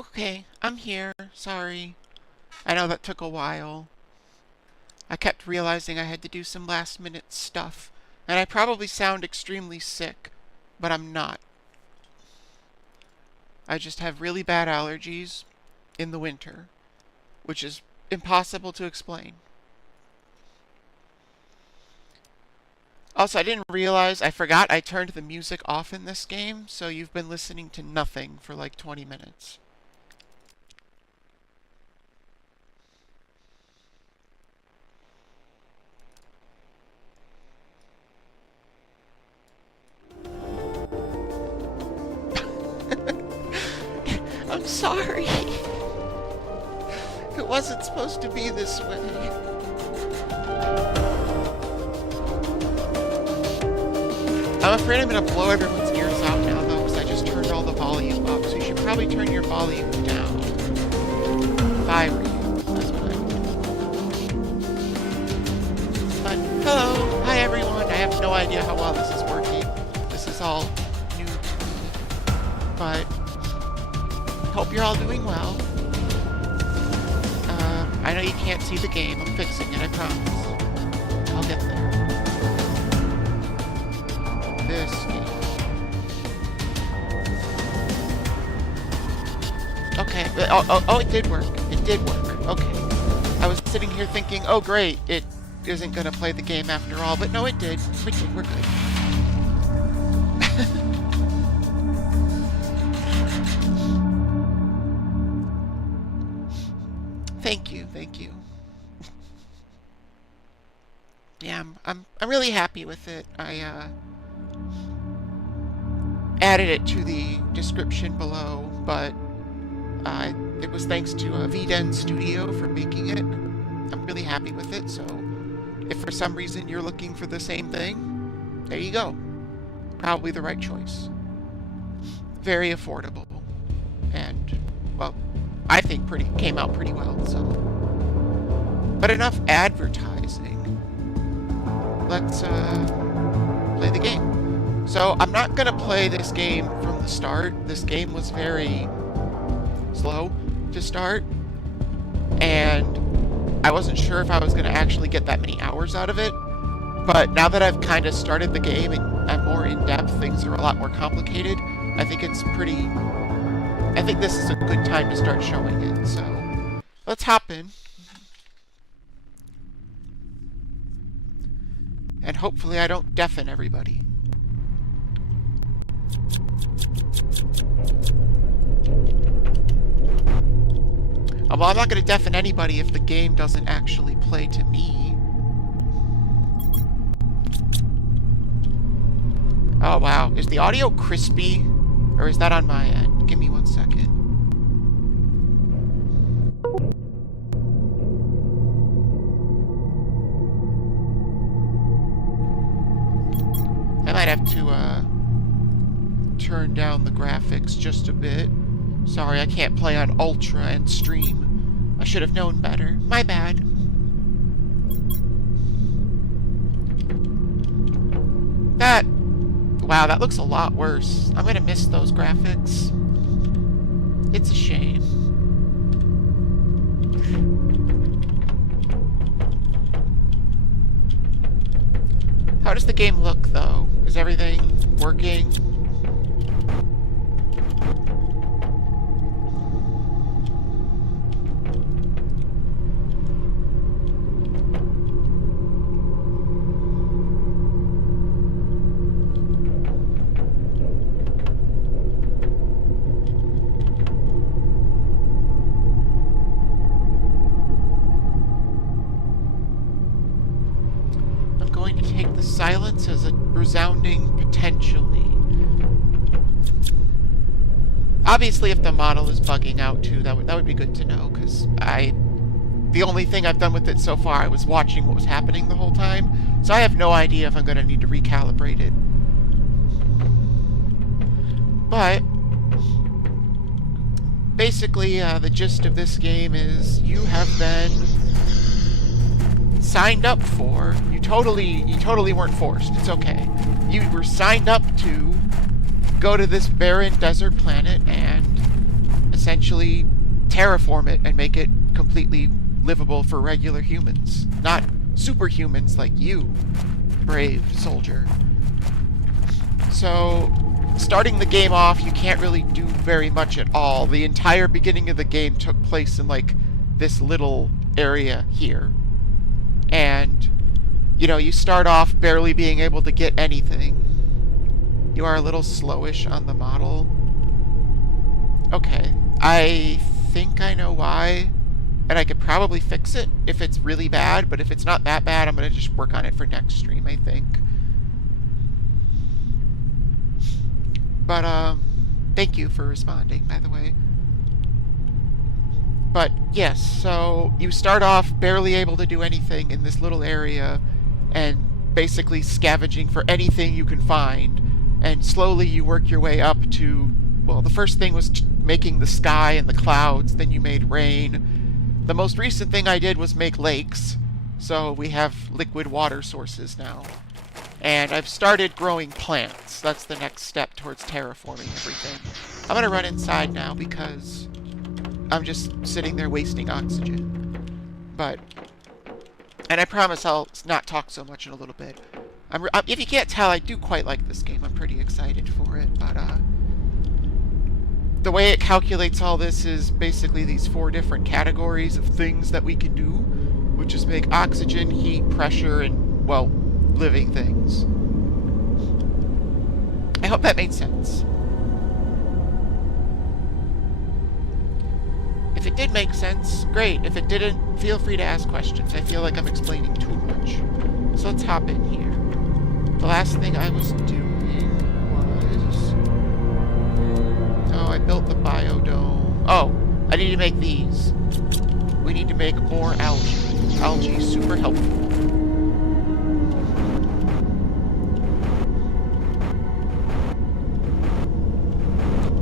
Okay, I'm here. Sorry. I know that took a while. I kept realizing I had to do some last minute stuff, and I probably sound extremely sick, but I'm not. I just have really bad allergies in the winter, which is impossible to explain. Also, I didn't realize, I forgot I turned the music off in this game, so you've been listening to nothing for like 20 minutes. I'm sorry. It wasn't supposed to be this way. I'm afraid I'm going to blow everyone's ears out now, though, because I just turned all the volume up. So you should probably turn your volume down. If I were you, that's what I would. But, hello. Hi, everyone. I have no idea how well this is working. This is all new to me. But, hope you're all doing well. I know you can't see the game. I'm fixing it, I promise. I'll get there. This game. Okay. Oh, it did work. It did work. Okay. I was sitting here thinking, oh great, it isn't going to play the game after all. But no, it did. It did. We're good. Thank you. Thank you. Yeah, I'm really happy with it. I added it to the description below, but it was thanks to VDen Studio for making it. I'm really happy with it, so if for some reason you're looking for the same thing, there you go. Probably the right choice. Very affordable. And, well, I think came out pretty well, so. But enough advertising. Let's play the game. So I'm not gonna play this game from the start. This game was very slow to start, and I wasn't sure if I was gonna actually get that many hours out of it. But now that I've kind of started the game and I'm more in depth, things are a lot more complicated. I think this is a good time to start showing it. So let's hop in. And hopefully I don't deafen everybody. Well, I'm not going to deafen anybody if the game doesn't actually play to me. Oh, wow. Is the audio crispy? Or is that on my end? Give me 1 second. I might have to turn down the graphics just a bit. Sorry, I can't play on Ultra and stream. I should have known better. My bad. Wow, that looks a lot worse. I'm gonna miss those graphics. It's a shame. How does the game look, though? Is everything working? Silence as a resounding potentially. Obviously, if the model is bugging out too, that would be good to know, because the only thing I've done with it so far, I was watching what was happening the whole time, so I have no idea if I'm going to need to recalibrate it. But basically, the gist of this game is you have been signed up for. You totally weren't forced. It's okay. You were signed up to go to this barren desert planet and essentially terraform it and make it completely livable for regular humans. Not superhumans like you, brave soldier. So, starting the game off, you can't really do very much at all. The entire beginning of the game took place in, like, this little area here. And, you know, you start off barely being able to get anything. You are a little slowish on the model. Okay. I think I know why. And I could probably fix it if it's really bad, but if it's not that bad, I'm going to just work on it for next stream, I think. But, thank you for responding, by the way. But, yes, so you start off barely able to do anything in this little area, and basically scavenging for anything you can find, and slowly you work your way up to, well, the first thing was making the sky and the clouds, then you made rain. The most recent thing I did was make lakes, so we have liquid water sources now. And I've started growing plants. That's the next step towards terraforming everything. I'm gonna run inside now because I'm just sitting there wasting oxygen. But, and I promise I'll not talk so much in a little bit. If you can't tell, I do quite like this game. I'm pretty excited for it, but the way it calculates all this is basically these 4 different categories of things that we can do, which is make oxygen, heat, pressure, and, well, living things. I hope that made sense. If it did make sense, great. If it didn't, feel free to ask questions. I feel like I'm explaining too much. So let's hop in here. The last thing I was doing was... Oh, I built the biodome. Oh, I need to make these. We need to make more algae. Algae is super helpful.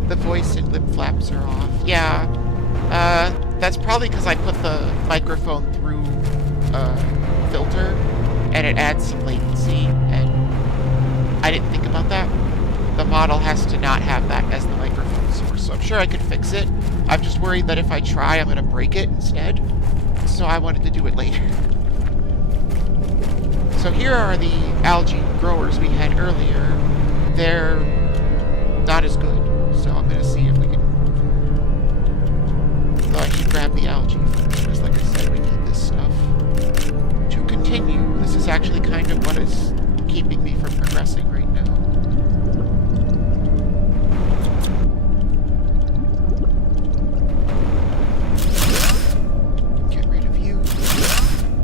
The voice and lip flaps are off. Yeah. That's probably because I put the microphone through a filter, and it adds some latency, and I didn't think about that. The model has to not have that as the microphone source, so I'm sure I could fix it. I'm just worried that if I try, I'm going to break it instead, so I wanted to do it later. So here are the algae growers we had earlier. They're not as good, so I'm going to see if we can... Though I should grab the algae first, because like I said, we need this stuff to continue. This is actually kind of what is keeping me from progressing right now. Get rid of you.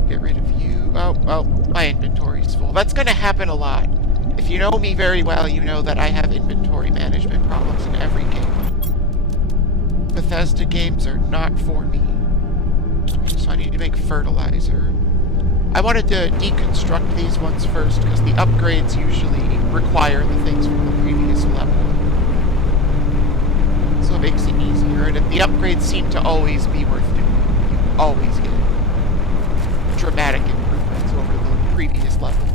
Get rid of you. Oh, my inventory's full. That's going to happen a lot. If you know me very well, you know that I have inventory management problems in every game. Bethesda games are not for me. So I need to make fertilizer. I wanted to deconstruct these ones first, because the upgrades usually require the things from the previous level. So it makes it easier, and the upgrades seem to always be worth doing. You always get dramatic improvements over the previous level.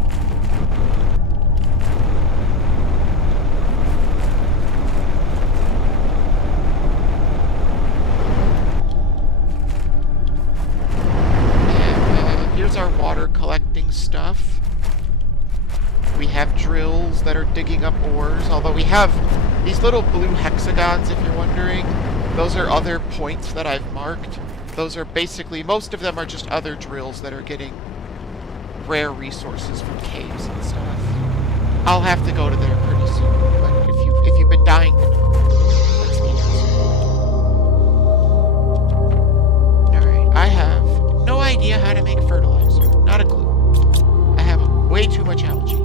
Our water collecting stuff. We have drills that are digging up ores, although we have these little blue hexagons, if you're wondering. Those are other points that I've marked. Those are basically, most of them are just other drills that are getting rare resources from caves and stuff. I'll have to go to there pretty soon, but if you've been dying to know, that's the answer. Alright, I have no idea how to make fertilizer. Not a clue. I have way too much algae.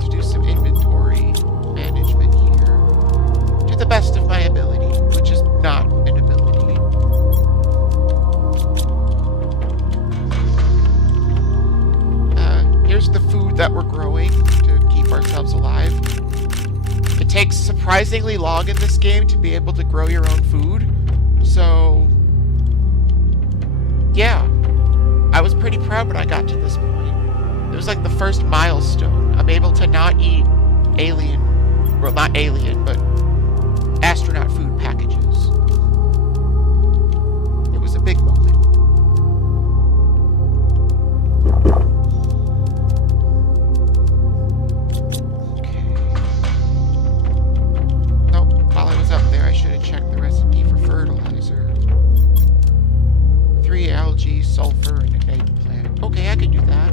To do some inventory management here. To the best of my ability, which is not an ability. Here's the food that we're growing to keep ourselves alive. It takes surprisingly long in this game to be able to grow your own food. So... yeah, I was pretty proud when I got to this point. It was like the first milestone. I'm able to not eat alien, well, not alien, but astronaut food packages. It was a big moment. Okay. Nope, while I was up there, I should have checked the recipe for fertilizer. 3 algae, sulfur, and an eggplant. Okay, I can do that.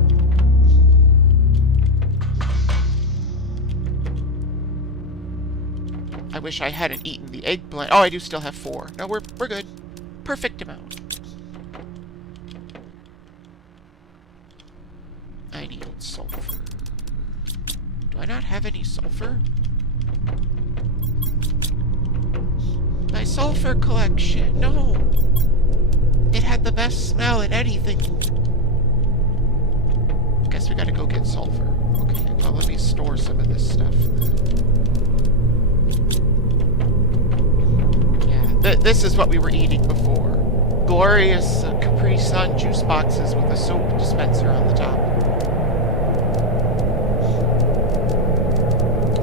I wish I hadn't eaten the eggplant. Oh, I do still have 4. No, we're good. Perfect amount. I need sulfur. Do I not have any sulfur? My sulfur collection. No. It had the best smell in anything. Guess we gotta go get sulfur. Okay, well, let me store some of this stuff then. This is what we were eating before. Glorious Capri Sun juice boxes with a soap dispenser on the top.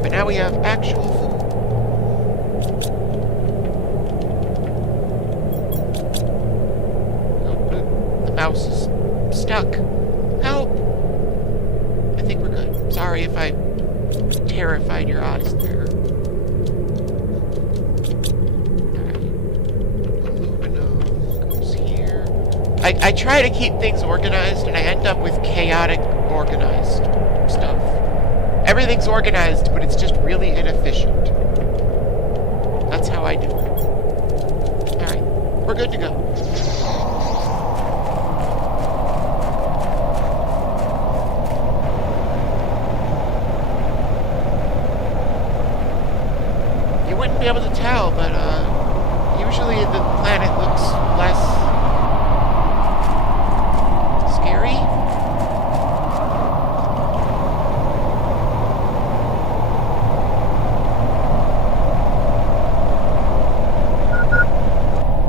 But now we have actual food. Oh, the mouse is stuck. Help! I think we're good. Sorry if I terrified your eyes there. I try to keep things organized, and I end up with chaotic, organized stuff. Everything's organized, but it's just really inefficient. That's how I do it. Alright, we're good to go. You wouldn't be able to tell, but usually the planet looks less scary.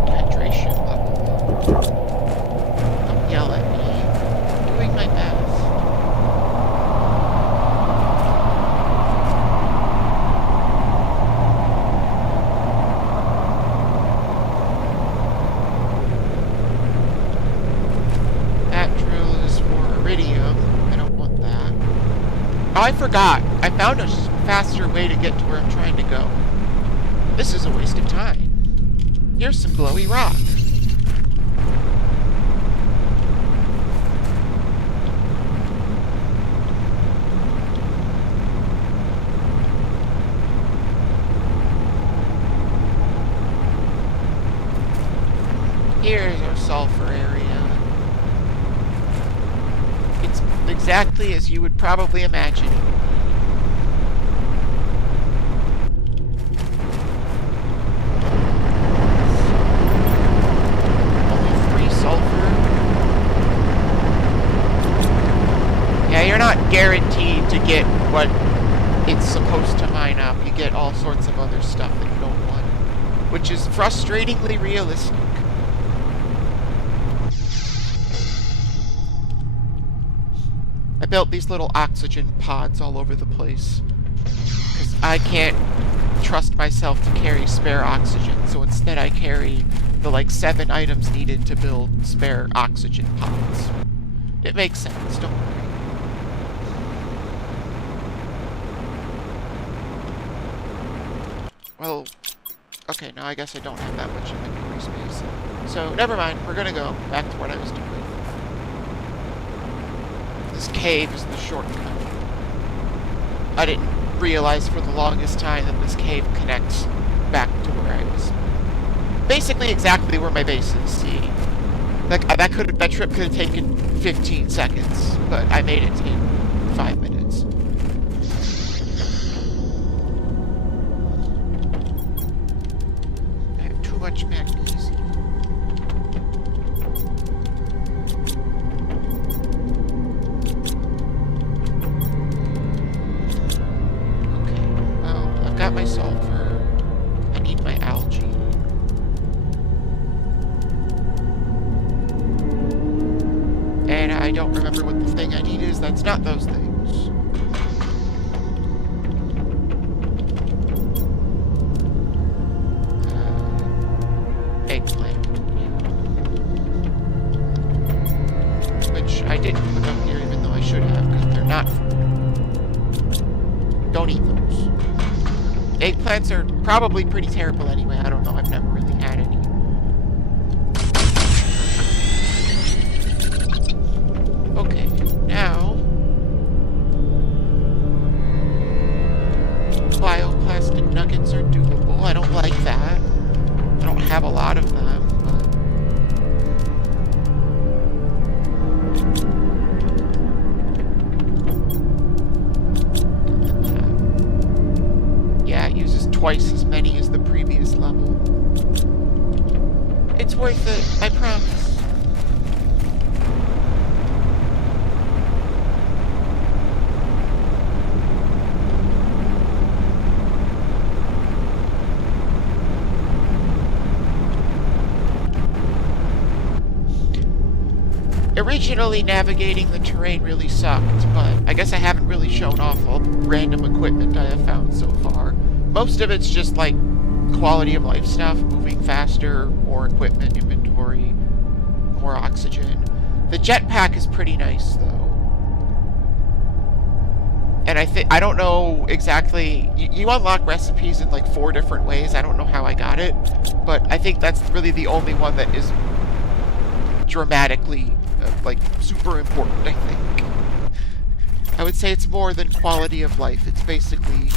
Hydration level. Don't yell at me. I'm doing my best. Oh, I forgot. I found a faster way to get to where I'm trying to go. This is a waste of time. Here's some glowy rock. Here's our sulfur area. It's exactly as you would probably imagine. Only 3 sulfur. Yeah, you're not guaranteed to get what it's supposed to mine up. You get all sorts of other stuff that you don't want, which is frustratingly realistic. I built these little oxygen pods all over the place because I can't trust myself to carry spare oxygen, so instead I carry the like 7 items needed to build spare oxygen pods. It makes sense, don't worry. Well, okay, now I guess I don't have that much inventory space. So, never mind, we're gonna go back to what I was doing. This cave is the shortcut. I didn't realize for the longest time that this cave connects back to where I was. Basically exactly where my base is, see? That trip could have taken 15 seconds, but I made it in 5 minutes. I have too much magnesium. Got my sulfur. I need my algae. And I don't remember what the thing I need is. That's not those things. didn't put them here even though I should have, because they're not food. Don't eat those. Eggplants are probably pretty terrible anyway. I don't know. I've never really had any. Okay, now... Bioplastic nuggets are doable. I don't like that. I don't have a lot of them, but... Yeah, it uses twice as many as the previous level. It's worth it, I promise. Originally, navigating the terrain really sucked, but I guess I haven't really shown off all the random equipment I have found so far. Most of it's just like quality of life stuff, moving faster, more equipment, inventory, more oxygen. The jetpack is pretty nice though. And I don't know exactly, you unlock recipes in like 4 different ways. I don't know how I got it, but I think that's really the only one that is dramatically like super important, I think. I would say it's more than quality of life. It's basically...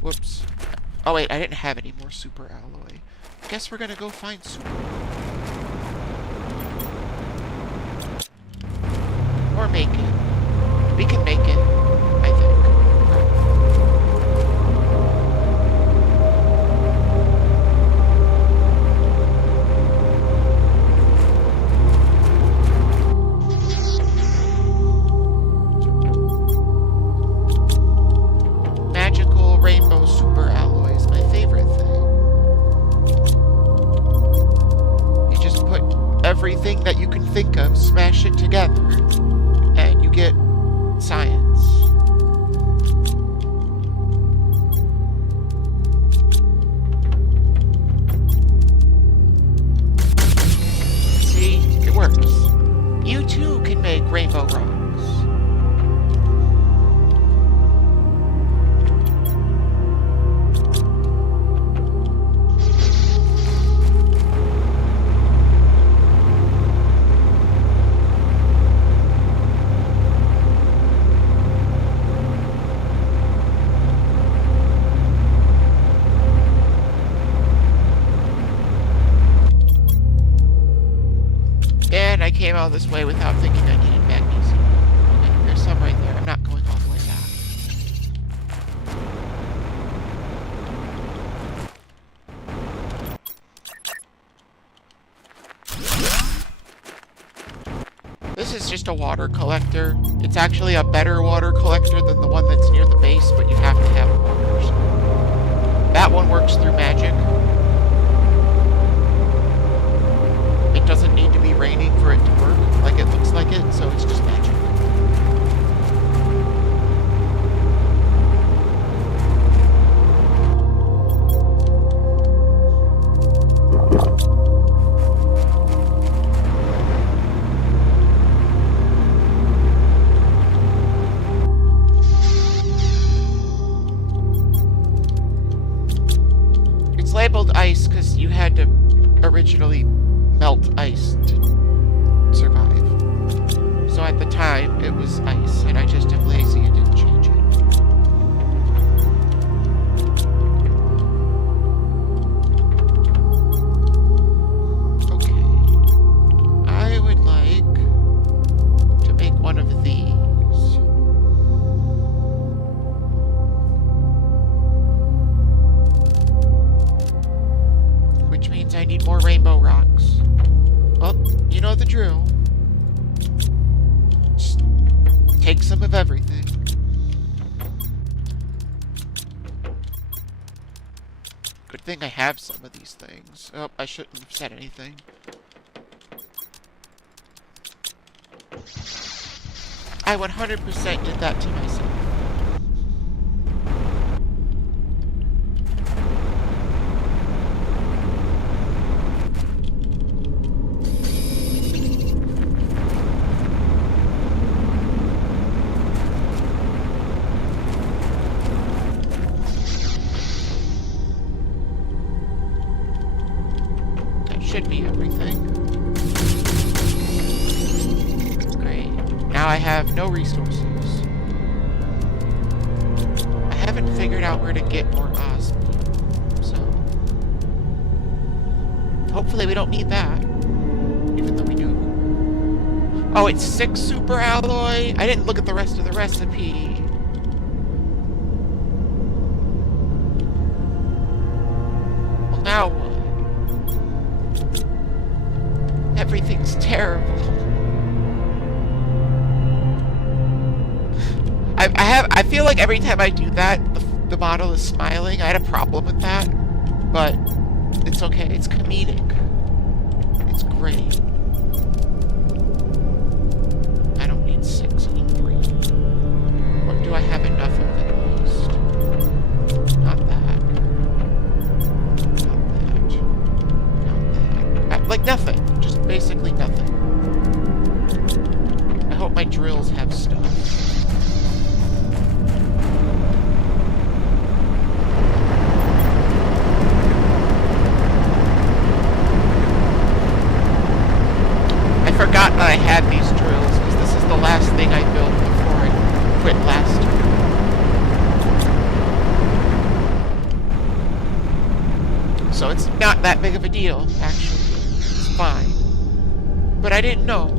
Whoops. Oh wait, I didn't have any more super alloy. Guess we're gonna go find super. Or make it. We can make it, I think. Everything that you can think of, smash it together, and you get science. See? It works. You too can make rainbow rocks. I came all this way without thinking I needed magnesium. Okay, there's some right there. I'm not going all the way back. This is just a water collector. It's actually a better water collector than the one that's near the base, but you have to have water. So. That one works through magic. It doesn't need to be raining for it to work, like it looks like it, so it's just magic. It's labeled ice because you had to originally melt ice to survive. So at the time, it was ice, and I just am lazy and didn't change it. Okay. I would like to make one of these. Which means I need more rainbow rocks. Well, you know the drill. Just take some of everything. Good thing I have some of these things. Oh, I shouldn't have said anything. I 100% did that to myself. should be everything. Great. Now I have no resources. I haven't figured out where to get more osmium, so... hopefully we don't need that. Even though we do. Oh, it's 6 super alloy? I didn't look at the rest of the recipe. Well, now what? Everything's terrible. I feel like every time I do that, the model is smiling. I had a problem with that, but it's okay. It's comedic. It's great. I don't need 6, I need 3. What do I have enough of at least? Not that. Not that. Not that. Like nothing. Just basically nothing. I hope my drills have stuff. Forgot that I had these drills, because this is the last thing I built before I quit last time. So it's not that big of a deal, actually. It's fine. But I didn't know.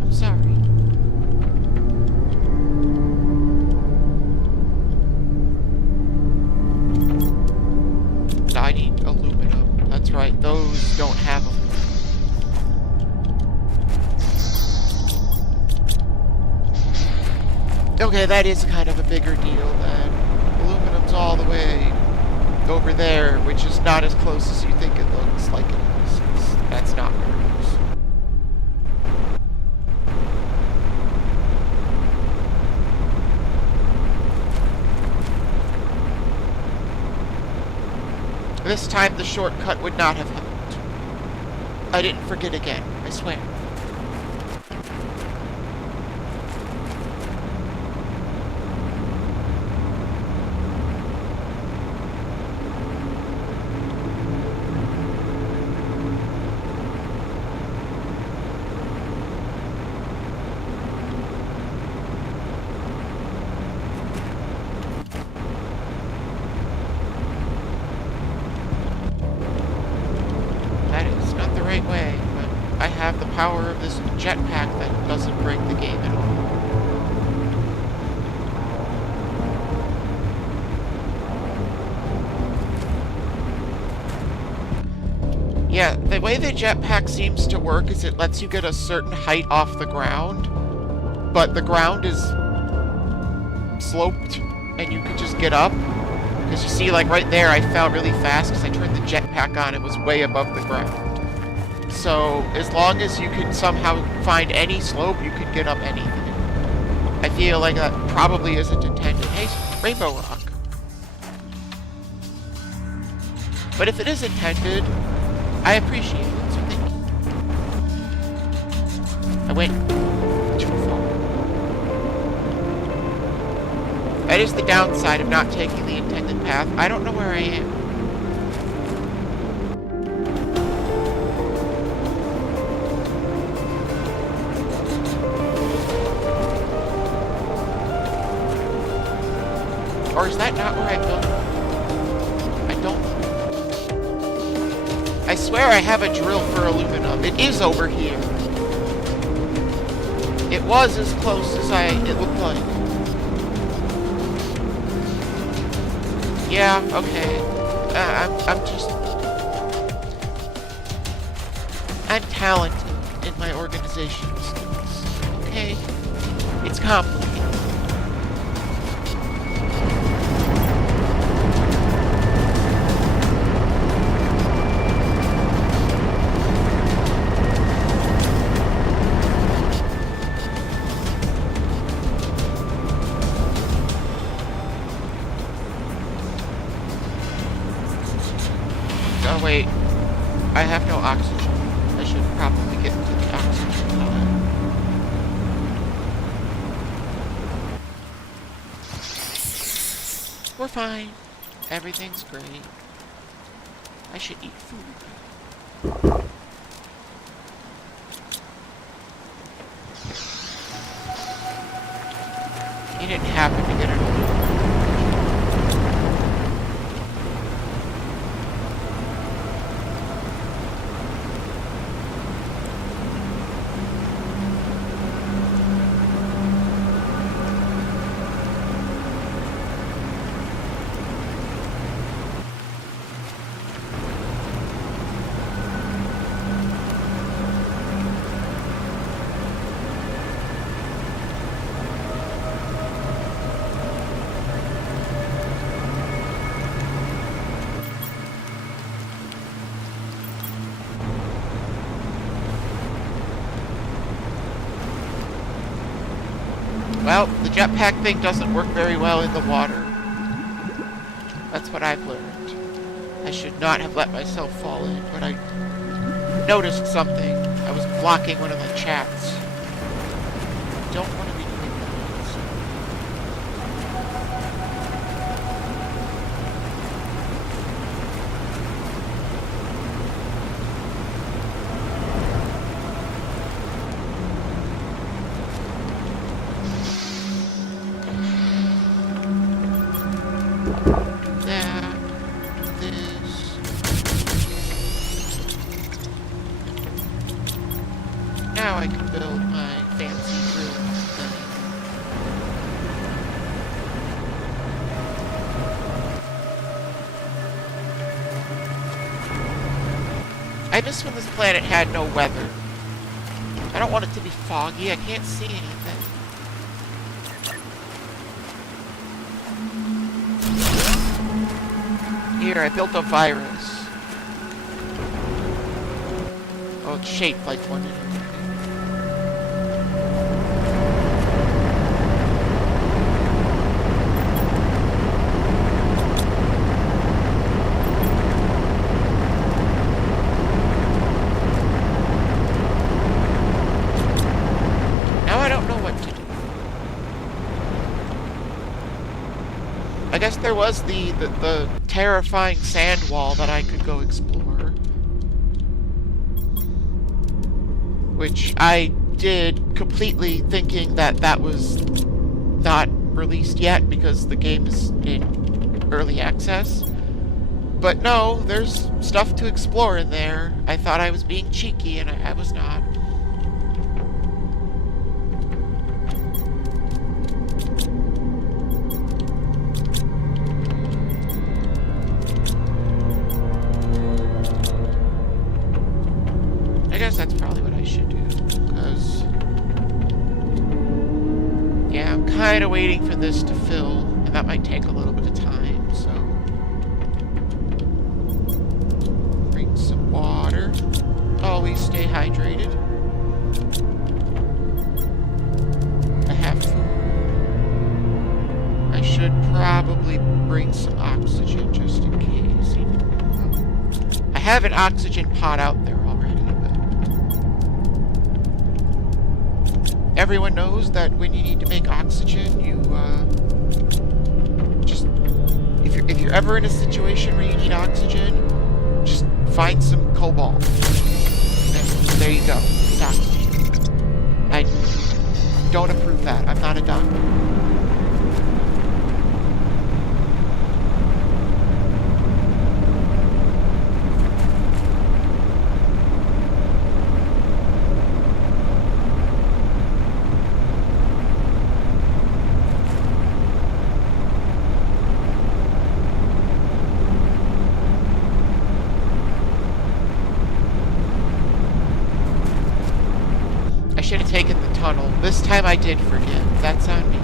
I'm sorry. I need aluminum. That's right, those don't have them. Okay, that is kind of a bigger deal then. Aluminum's all the way over there, which is not as close as you think it looks like it is. That's not where it is. This time the shortcut would not have helped. I didn't forget again, I swear. Way, but I have the power of this jetpack that doesn't break the game at all. Yeah, the way the jetpack seems to work is it lets you get a certain height off the ground, but the ground is sloped and you can just get up. Because you see, like right there, I fell really fast because I turned the jetpack on. It was way above the ground. So, as long as you can somehow find any slope, you can get up anything. I feel like that probably isn't intended. Hey, Rainbow Rock. But if it is intended, I appreciate it, so thank you. I went too far. That is the downside of not taking the intended path. I don't know where I am. Or is that not where I built? I don't know. I swear I have a drill for aluminum. It is over here. It was as close as it looked like. Yeah, okay. I'm talented in my organizational skills. Okay? It's complicated. Oh wait, I have no oxygen. I should probably get into the oxygen pod. We're fine. Everything's great. I should eat food. He didn't happen to get it all. Well, the jetpack thing doesn't work very well in the water. That's what I've learned. I should not have let myself fall in, but I noticed something. I was blocking one of the chats. Don't want to be doing that. So. Now I can build my fancy drill thing. I miss when this planet had no weather. I don't want it to be foggy. I can't see anything. Here, I built a virus. Oh, it's shaped like one. I guess there was the terrifying sand wall that I could go explore. Which I did completely thinking that that was not released yet because the game is in early access. But no, there's stuff to explore in there. I thought I was being cheeky and I was not. I guess that's probably what I should do, because, yeah, I'm kind of waiting for this to fill, and that might take a little bit of time, so. Drink some water. Always stay hydrated. I have food. I should probably bring some oxygen just in case. I have an oxygen pod out there. Everyone knows that when you need to make oxygen, you just if you're ever in a situation where you need oxygen, just find some cobalt. And there you go. It's oxygen. I don't approve that. I'm not a doctor. I should have taken the tunnel. This time I did forget. That's on me.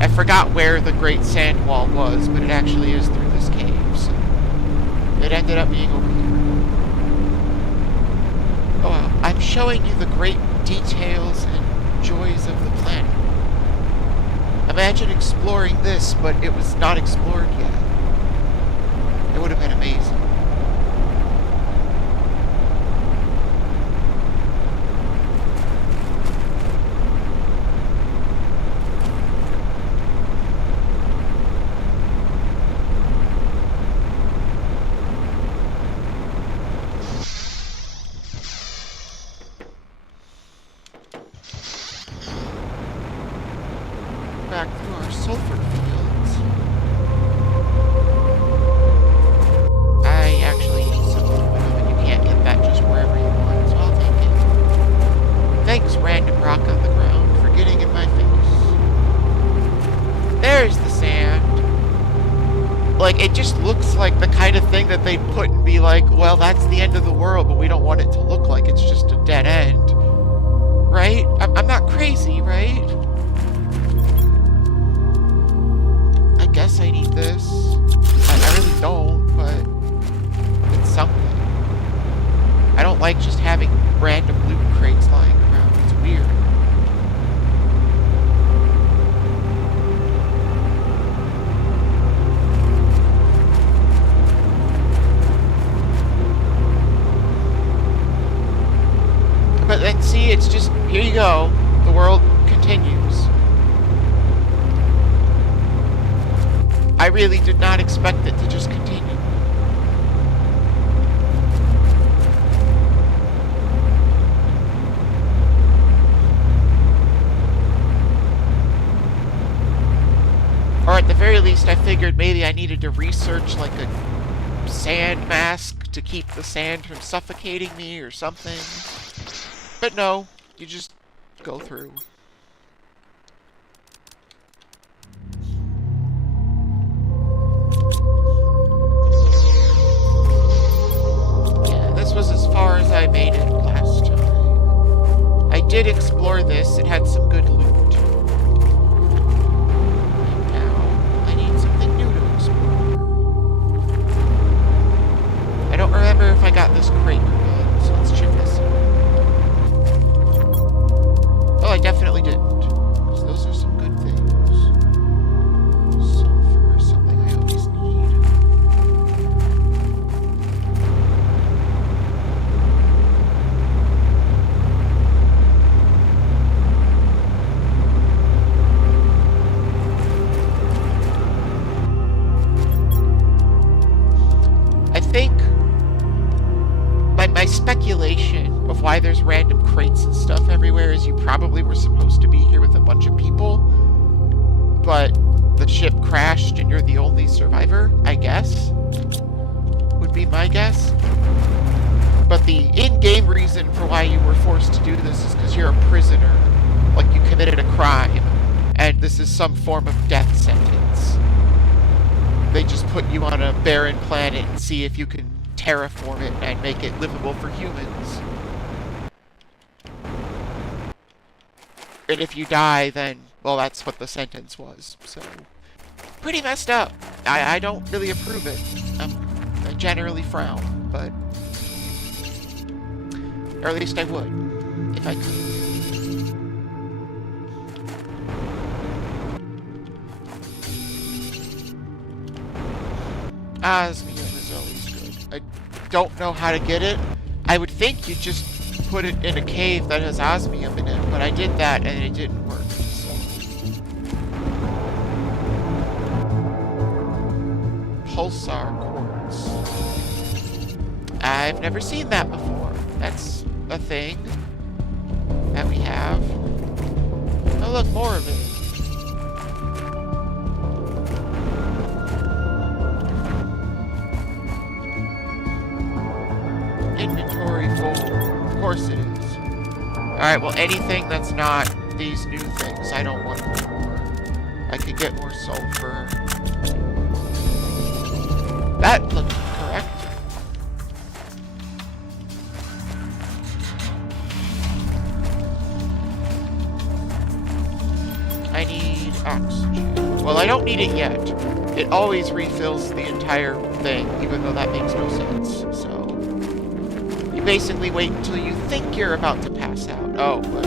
I forgot where the Great Sand Wall was, but it actually is through this cave, so it ended up being over here. Oh well, I'm showing you the great details and joys of the planet. Imagine exploring this, but it was not explored yet. It would have been amazing. that they'd put and be like, well, that's the end of the world, but we don't want it to look like it's just a dead end. Right? I'm not crazy, right? I guess I need this. I really don't, but it's something. I don't like just having random loot crates lying around. It's weird. But then see, it's just, here you go. The world continues. I really did not expect it to just continue. Or at the very least, I figured maybe I needed to research like a sand mask to keep the sand from suffocating me or something. But no, you just go through. Yeah, this was as far as I made it last time. I did explore this. It had some good loot. And now I need something new to explore. I don't remember if I got this crate or not, so let's check this out. Oh, I definitely didn't. Because those are some good things. Sulfur, something I always need. I think my speculation of why there's random crates and stuff everywhere is you probably were supposed to be here with a bunch of people, but the ship crashed and you're the only survivor, I guess, would be my guess. But the in-game reason for why you were forced to do this is because you're a prisoner, like you committed a crime, and this is some form of death sentence. They just put you on a barren planet and see if you can terraform it and make it livable for humans. And if you die, then, well, that's what the sentence was. So, pretty messed up. I don't really approve it. I generally frown, but... Or at least I would, if I could. Osmium is always good. I don't know how to get it. I would think you'd just put it in a cave that has osmium in it, but I did that and it didn't work. So. Pulsar quartz. I've never seen that before. That's a thing that we have. Oh look, more of it. Inventory full. Of course it is. Alright, well, anything that's not these new things, I don't want more. I could get more sulfur. That looked correct. I need oxygen. Well, I don't need it yet. It always refills the entire thing, even though that makes no sense, so... You basically wait until you think you're about to pass out. Oh, but...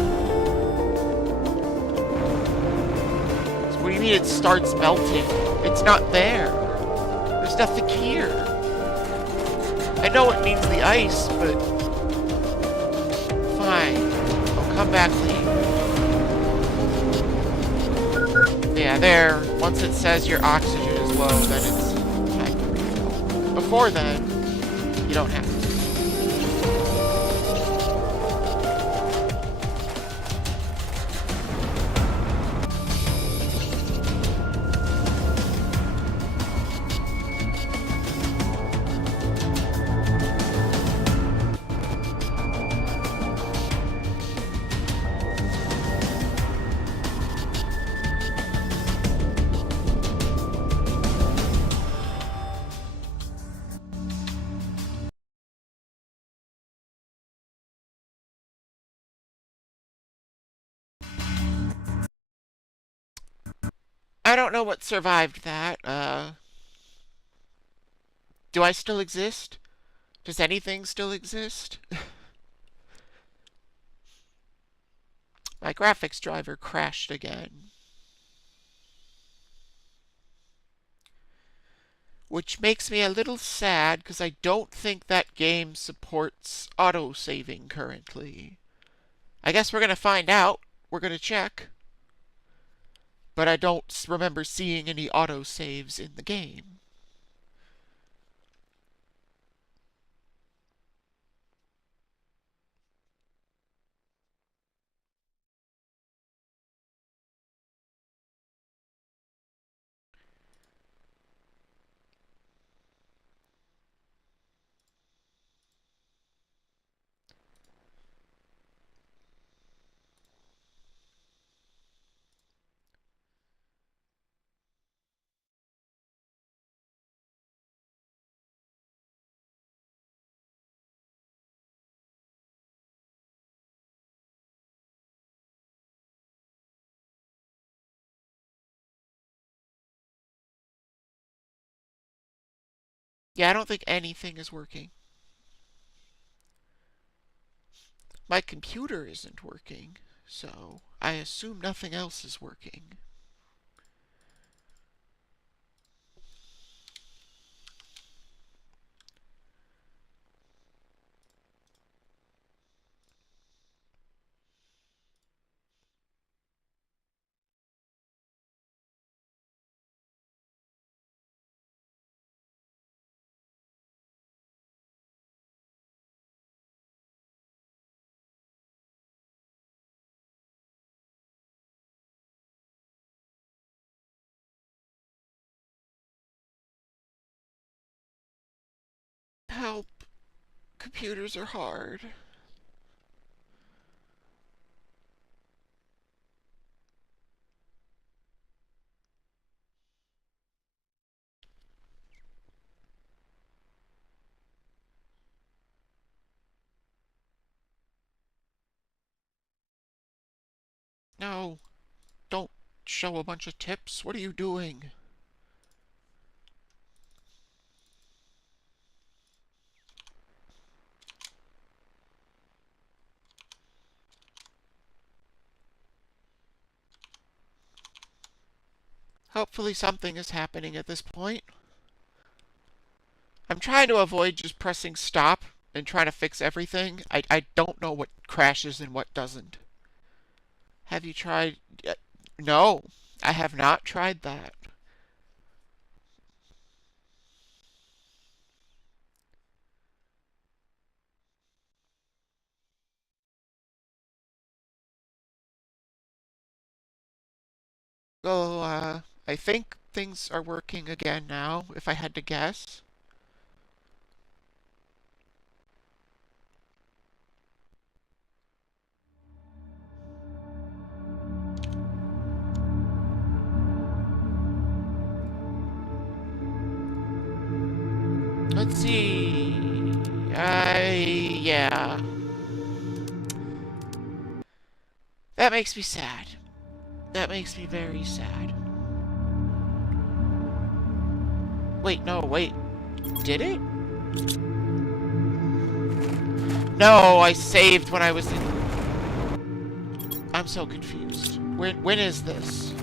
So what do you mean it starts melting? It's not there. There's nothing here. I know it means the ice, but... Fine. I'll come back later. Yeah, there. Once it says your oxygen is low, then it's time to refill. Before then, you don't have to. I don't know what survived that. Do I still exist? Does anything still exist? My graphics driver crashed again. Which makes me a little sad, because I don't think that game supports auto-saving currently. I guess we're going to find out. We're going to check. But I don't remember seeing any auto-saves in the game. Yeah, I don't think anything is working. My computer isn't working, so I assume nothing else is working. Help. Computers are hard. No, don't show a bunch of tips. What are you doing? Hopefully something is happening at this point. I'm trying to avoid just pressing stop and trying to fix everything. I don't know what crashes and what doesn't. Have you tried? No, I have not tried that. So, I think things are working again now, if I had to guess. Let's see. Yeah. That makes me sad. That makes me very sad. Wait, no, wait. Did it? No, I saved when I was in... I'm so confused. When is this?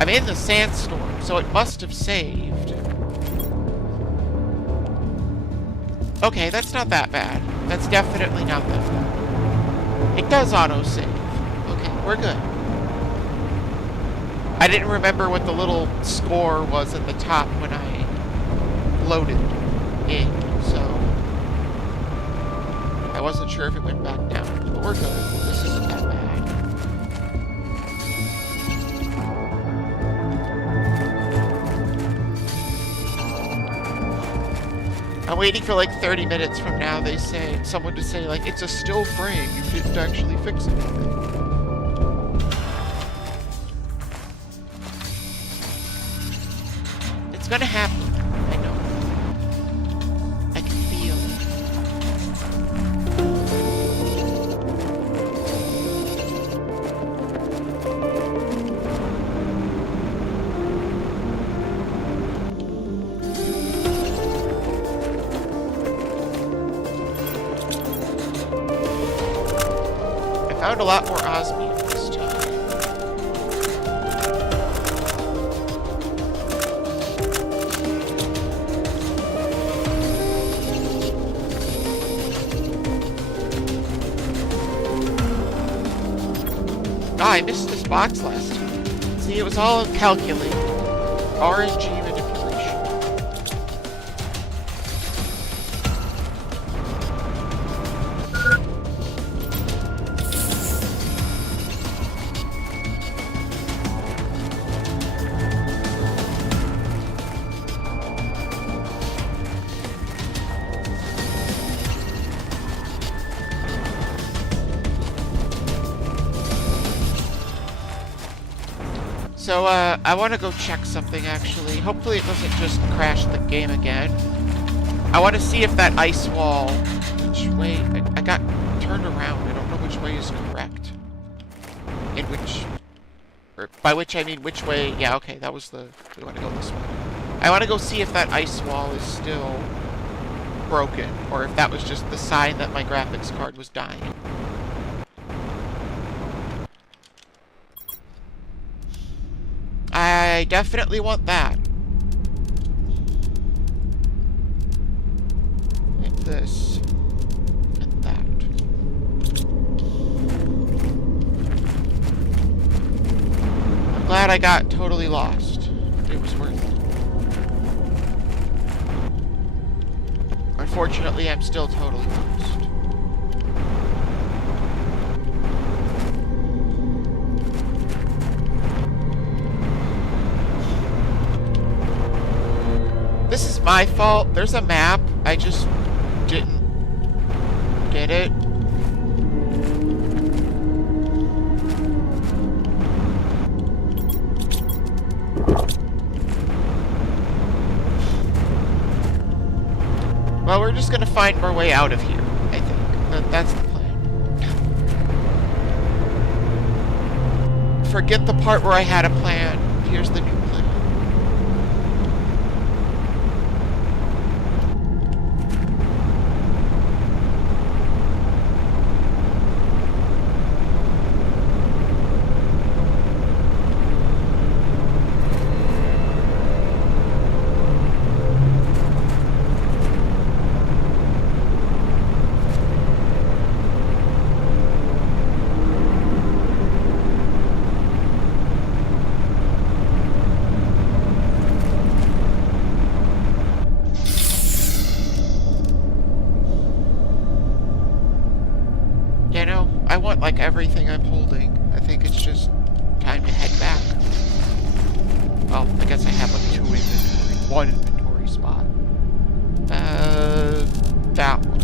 I'm in the sandstorm, so it must have saved. Okay, that's not that bad. That's definitely not that bad. It does auto-save. Okay, we're good. I didn't remember what the little score was at the top when I loaded in, so I wasn't sure if it went back down, but we're good. This isn't that bad. I'm waiting for like 30 minutes from now, someone to say like, it's a still frame, you didn't actually fix anything. It's gonna happen. I know. I can feel it. Found a lot more osmium this time. Ah, I missed this box last time. See, it was all calculated. RNG manipulation. So, I want to go check something, actually. Hopefully it doesn't just crash the game again. I want to see if that ice wall... Which way... I got turned around. I don't know which way is correct. In which... Or by which, I mean which way... Yeah, okay, that was the... We want to go this way. I want to go see if that ice wall is still broken, or if that was just the sign that my graphics card was dying. I definitely want that. And this. And that. I'm glad I got totally lost. It was worth it. Unfortunately, I'm still totally lost. This is my fault. There's a map. I just didn't get it. Well, we're just gonna find our way out of here, I think. That's the plan. Forget the part where I had a plan. Here's the new plan. I want, like, everything I'm holding. I think it's just time to head back. Well, I guess I have, like, one inventory spot. That one.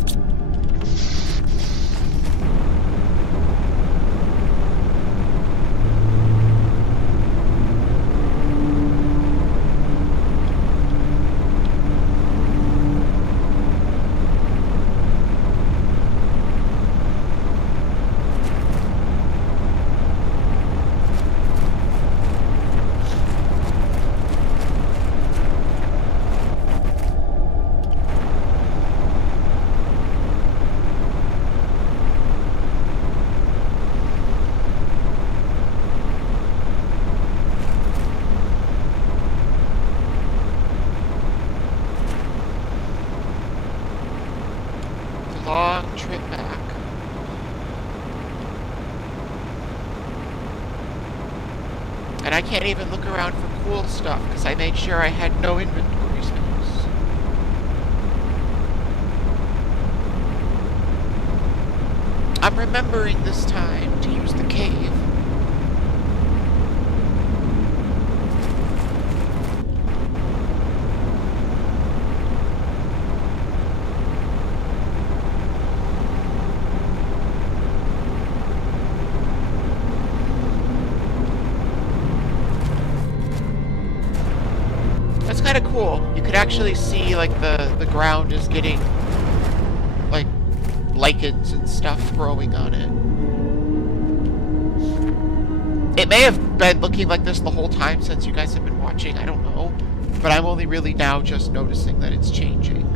Long trip back. And I can't even look around for cool stuff because I made sure I had no inventory space. I'm remembering this time to use the cave. That's kind of cool. You could actually see, like, the ground is getting, like, lichens and stuff growing on it. It may have been looking like this the whole time since you guys have been watching, I don't know. But I'm only really now just noticing that it's changing.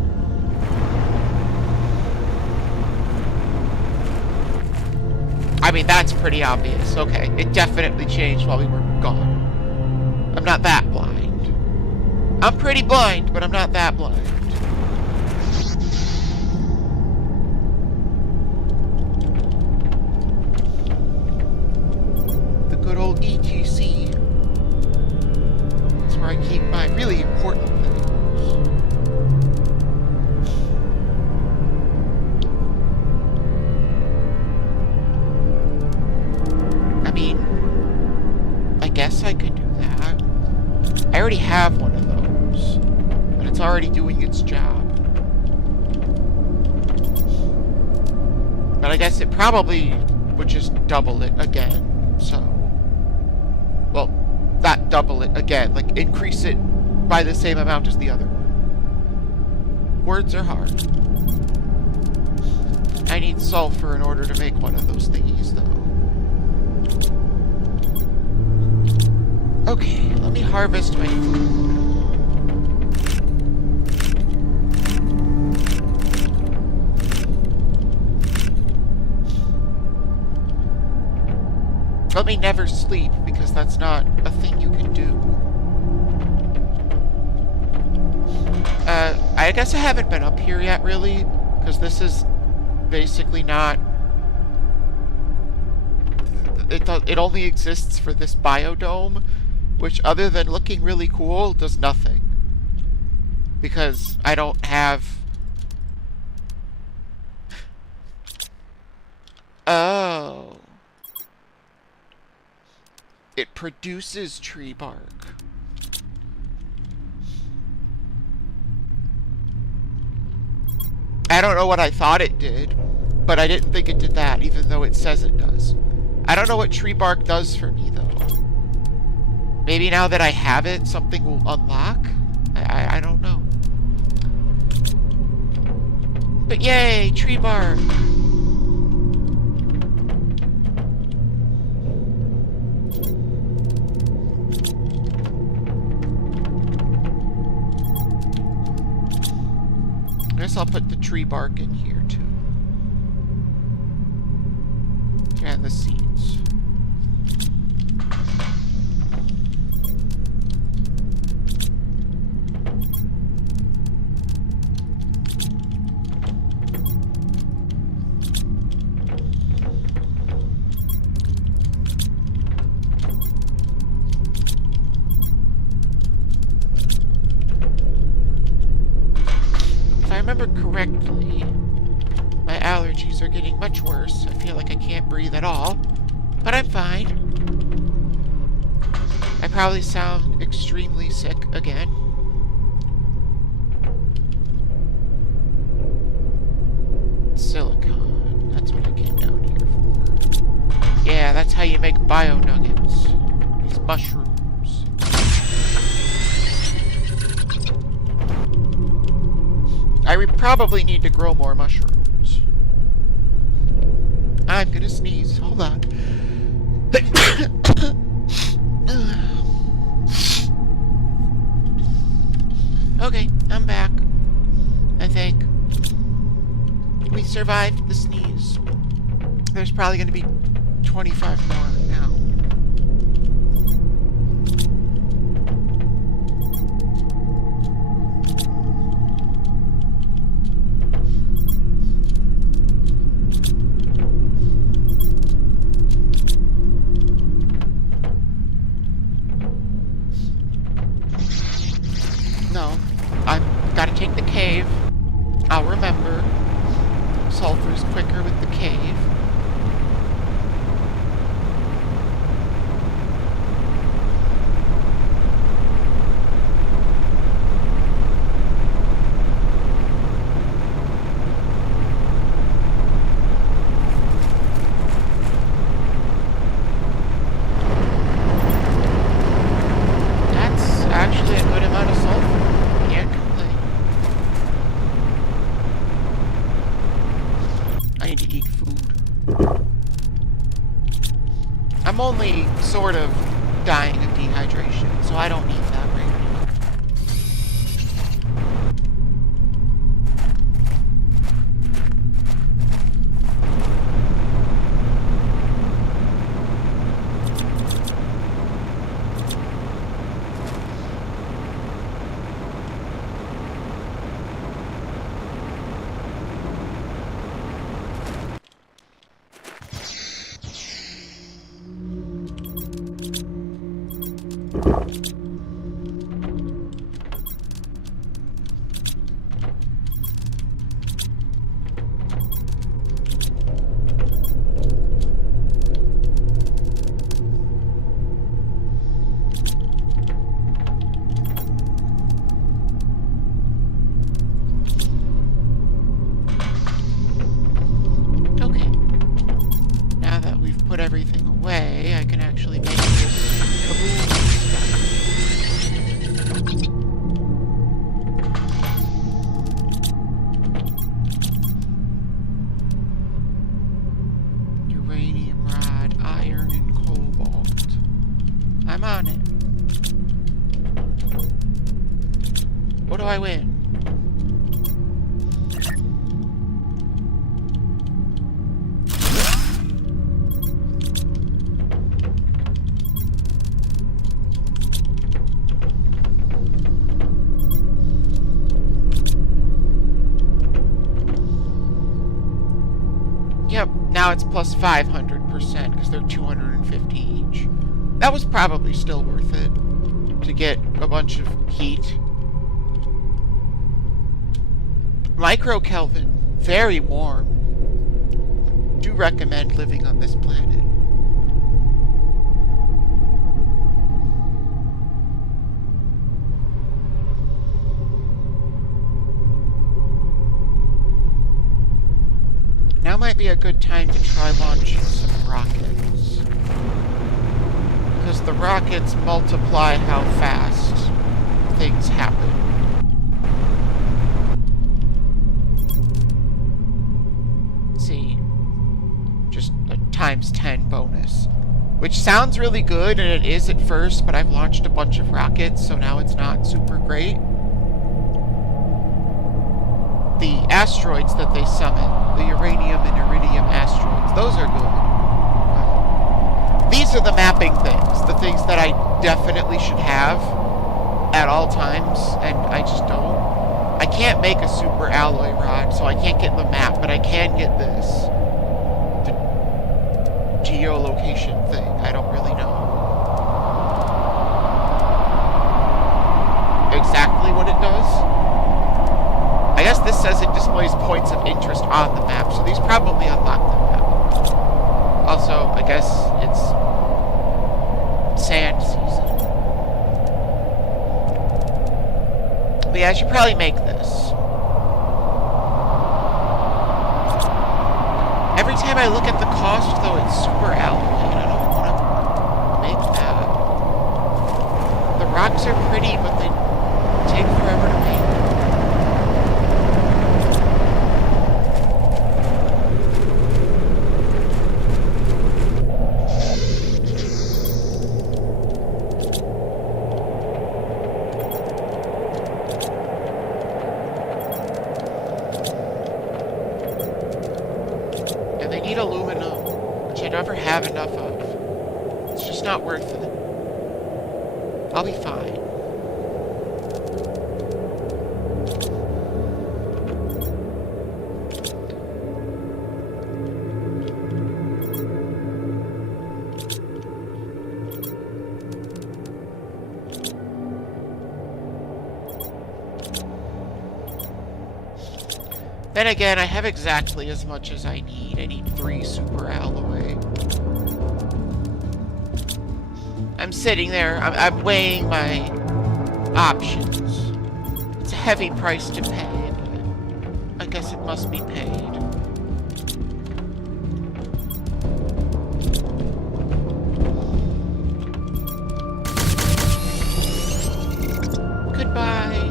mean, that's pretty obvious. Okay, it definitely changed while we were gone. I'm not that blind. I'm pretty blind, but I'm not that blind. The good old ETC. That's where I keep my really important things. I mean, I guess I could do that. I already have one of those, but it's already doing its job. But I guess it probably would just double it again, so... Well, not double it again, like increase it by the same amount as the other one. Words are hard. I need sulfur in order to make one of those thingies, though. Okay, let me harvest my food. Let me never sleep, because that's not a thing you can do. I guess I haven't been up here yet, really, because this is basically not... It only exists for this biodome, which, other than looking really cool, does nothing. Because I don't have... Oh... It produces tree bark. I don't know what I thought it did, but I didn't think it did that, even though it says it does. I don't know what tree bark does for me, though. Maybe now that I have it, something will unlock? I don't know. But yay, tree bark! I guess I'll put the tree bark in here, too. And the seeds. If I remember correctly, my allergies are getting much worse. I feel like I can't breathe at all, but I'm fine. I probably sound extremely sick again. Silicon, that's what I came down here for. Yeah, that's how you make bio nuggets. These mushrooms. I probably need to grow more mushrooms. I'm gonna sneeze. Hold on. Okay, I'm back. I think. We survived the sneeze. There's probably gonna be 25 more now. No, I've got to take the cave. I'll remember. Sulfur's quicker with the cave. That's actually a good amount of sulfur. Can't complain. I need to eat food. I'm only sort of dying of dehydration, so I don't need that right now. What do I win? Yep, now it's plus 500% because they're 250 each. That was probably still worth it to get a bunch of heat. Micro Kelvin, very warm. Do recommend living on this planet. Now might be a good time to try launching some rockets. Because the rockets multiply how fast things happen. See, just a times 10 bonus. Which sounds really good, and it is at first, but I've launched a bunch of rockets, so now it's not super great. The asteroids that they summon, the uranium and iridium asteroids, those are good. These are the mapping things, the things that I definitely should have at all times, and I just don't. I can't make a super alloy rod, so I can't get the map, but I can get this. The geolocation thing, I don't really know exactly what it does. I guess this says it displays points of interest on the map, so these probably unlock the map. Also, I guess it's sand season. But yeah, I should probably make this. Every time I look at the cost, though, it's super alloy, and I don't want to make that. The rocks are pretty, but they take forever to make. Aluminum, which I never have enough of. It's just not worth it. I'll be fine. Then again, I have exactly as much as I need. I need 3 super alloy. I'm sitting there, I'm weighing my options. It's a heavy price to pay, but I guess it must be paid. Goodbye.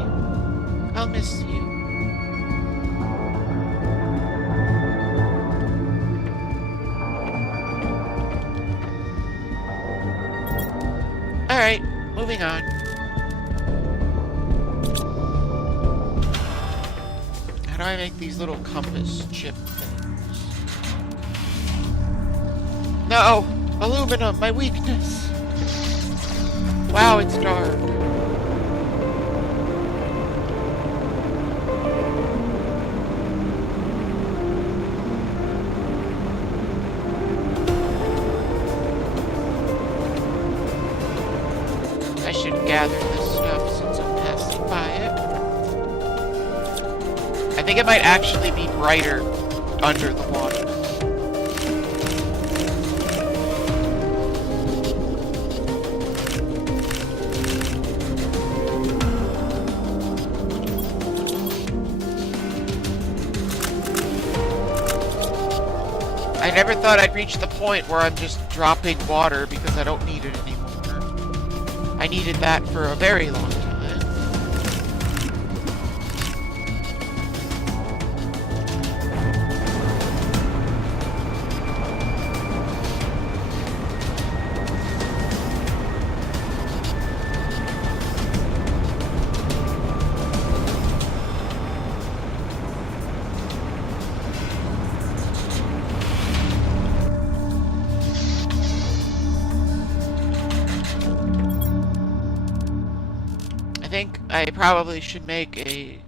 I'll miss you. Alright, moving on. How do I make these little compass chip things? No! Aluminum, my weakness! Wow, it's dark. I should gather this stuff since I'm passing by it. I think it might actually be brighter under the water. I never thought I'd reach the point where I'm just dropping water because I don't need it anymore. I needed that for a very long time. I probably should make a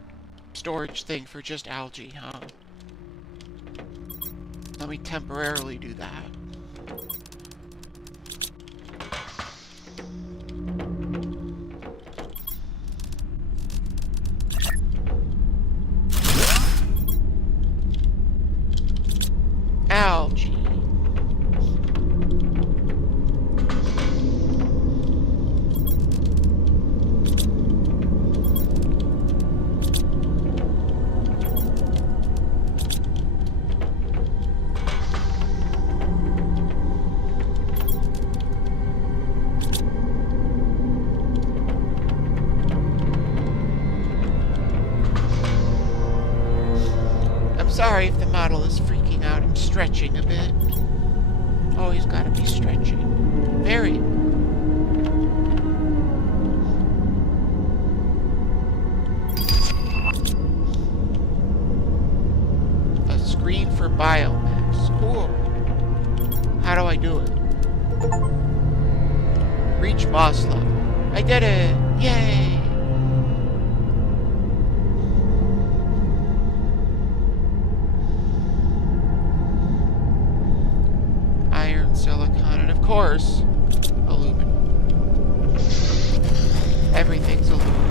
storage thing for just algae, huh? Let me temporarily do that. Algae. Sorry if the model is freaking out. I'm stretching a bit. Always gotta be stretching. Very. A screen for biomass. Cool. How do I do it? Reach boss level. I did it! Yay! Silicon, and of course, aluminum. Everything's aluminum.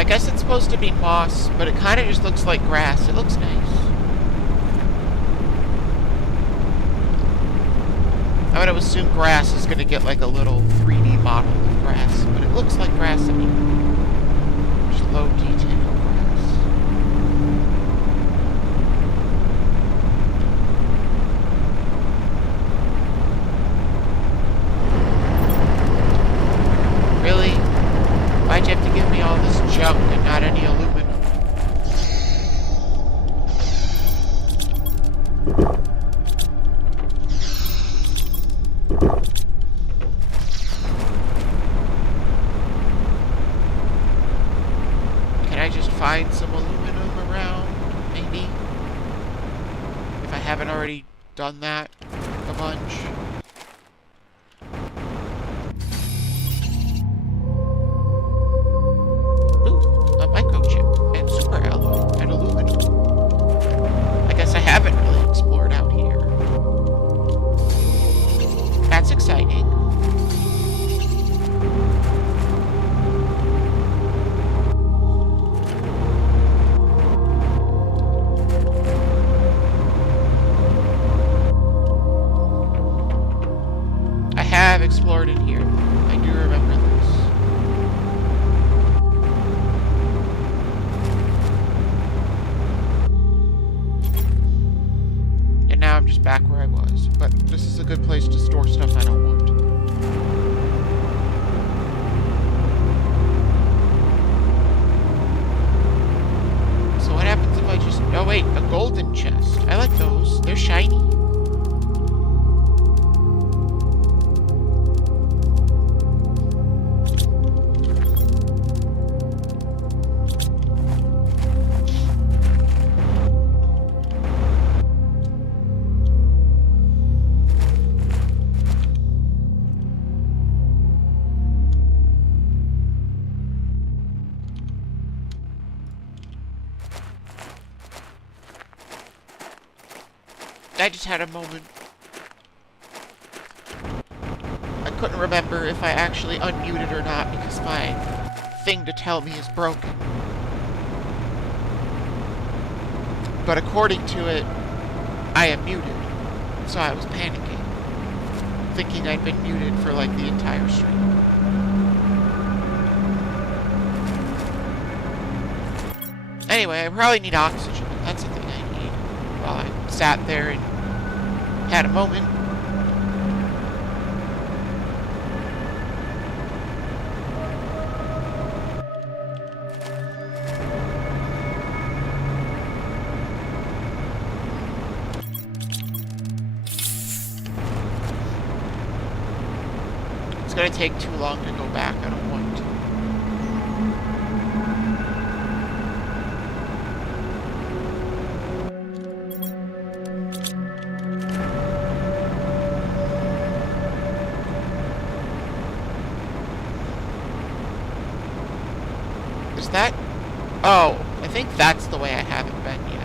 I guess it's supposed to be moss, but it kind of just looks like grass. It looks nice. I would assume grass is going to get like a little 3D model of grass, but it looks like grass to me. Just low detail grass. Really? Why'd you have to give me all this junk and not any aluminum? Can I just find some aluminum around, maybe? If I haven't already done that a bunch. Microchip and super alloy and aluminum. I guess I haven't really explored out here. That's exciting. I have explored in here. I do remember this. Now I'm just back where I was, but this is a good place to store stuff I don't want. So what happens if I just... Oh wait, a golden chest. I like those. They're shiny. I just had a moment. I couldn't remember if I actually unmuted or not because my thing to tell me is broken. But according to it, I am muted. So I was panicking, thinking I'd been muted for like the entire stream. Anyway, I probably need oxygen. That's the thing I need. While I sat there and had a moment. gonna take too long to go back. I don't want to. Is that? Oh, I think that's the way I haven't been yet.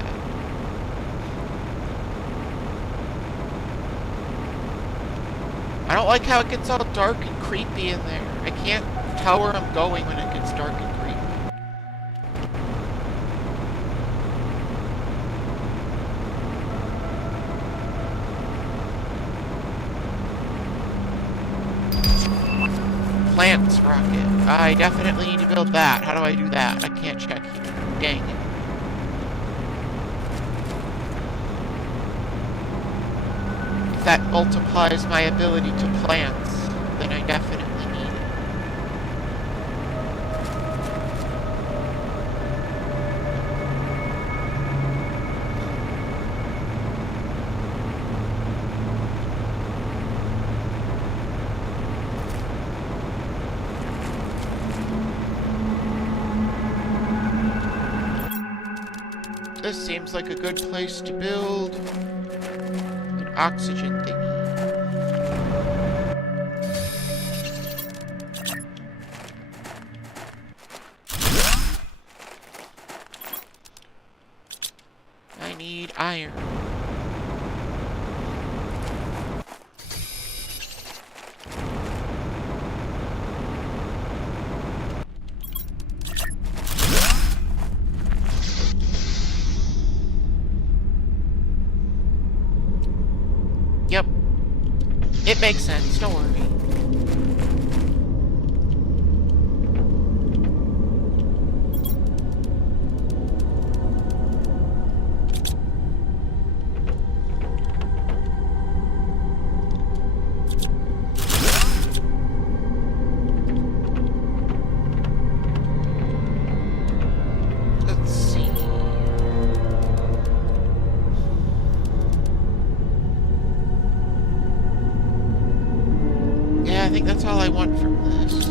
I don't like how it gets all dark and creepy in there. I can't tell where I'm going when it gets dark and creepy. Plants rocket. I definitely need to build that. How do I do that? I can't check here. Dang it. If that multiplies my ability to plants, then I definitely need it. This seems like a good place to build an oxygen thingy. I need iron. Yep. It makes sense, don't worry. Let's see. Yeah, I think that's all I want from this.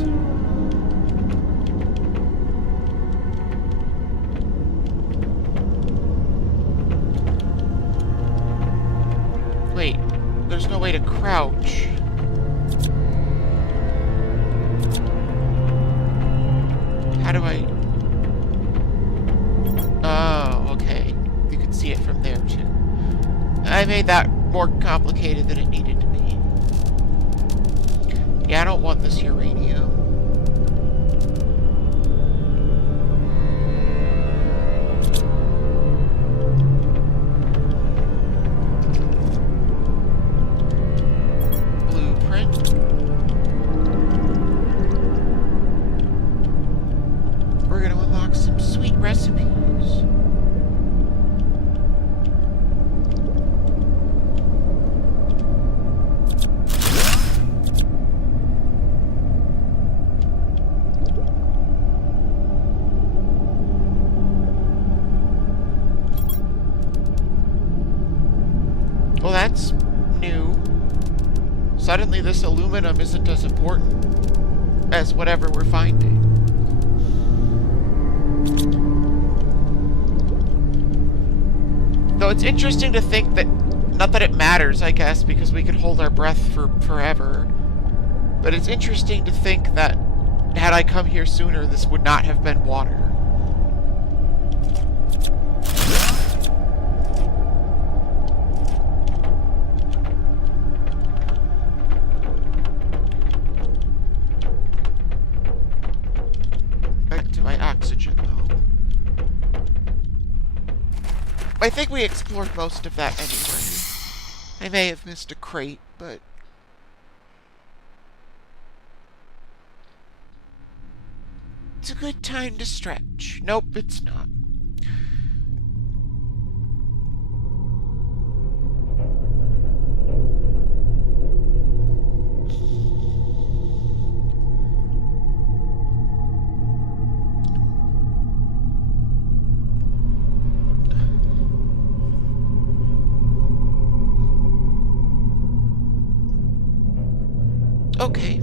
Wait, there's no way to crouch. How do I... Oh, okay. You can see it from there, too. I made that more complicated than it needed to be. Yeah, I don't want this uranium. Blueprint. We're gonna unlock some sweet recipes. Well, that's new. Suddenly this aluminum isn't as important as whatever we're finding. Though it's interesting to think that, not that it matters, I guess, because we could hold our breath for forever, but it's interesting to think that had I come here sooner, this would not have been water. Oxygen, though. I think we explored most of that anyway. I may have missed a crate, but... It's a good time to stretch. Nope, it's not. Okay.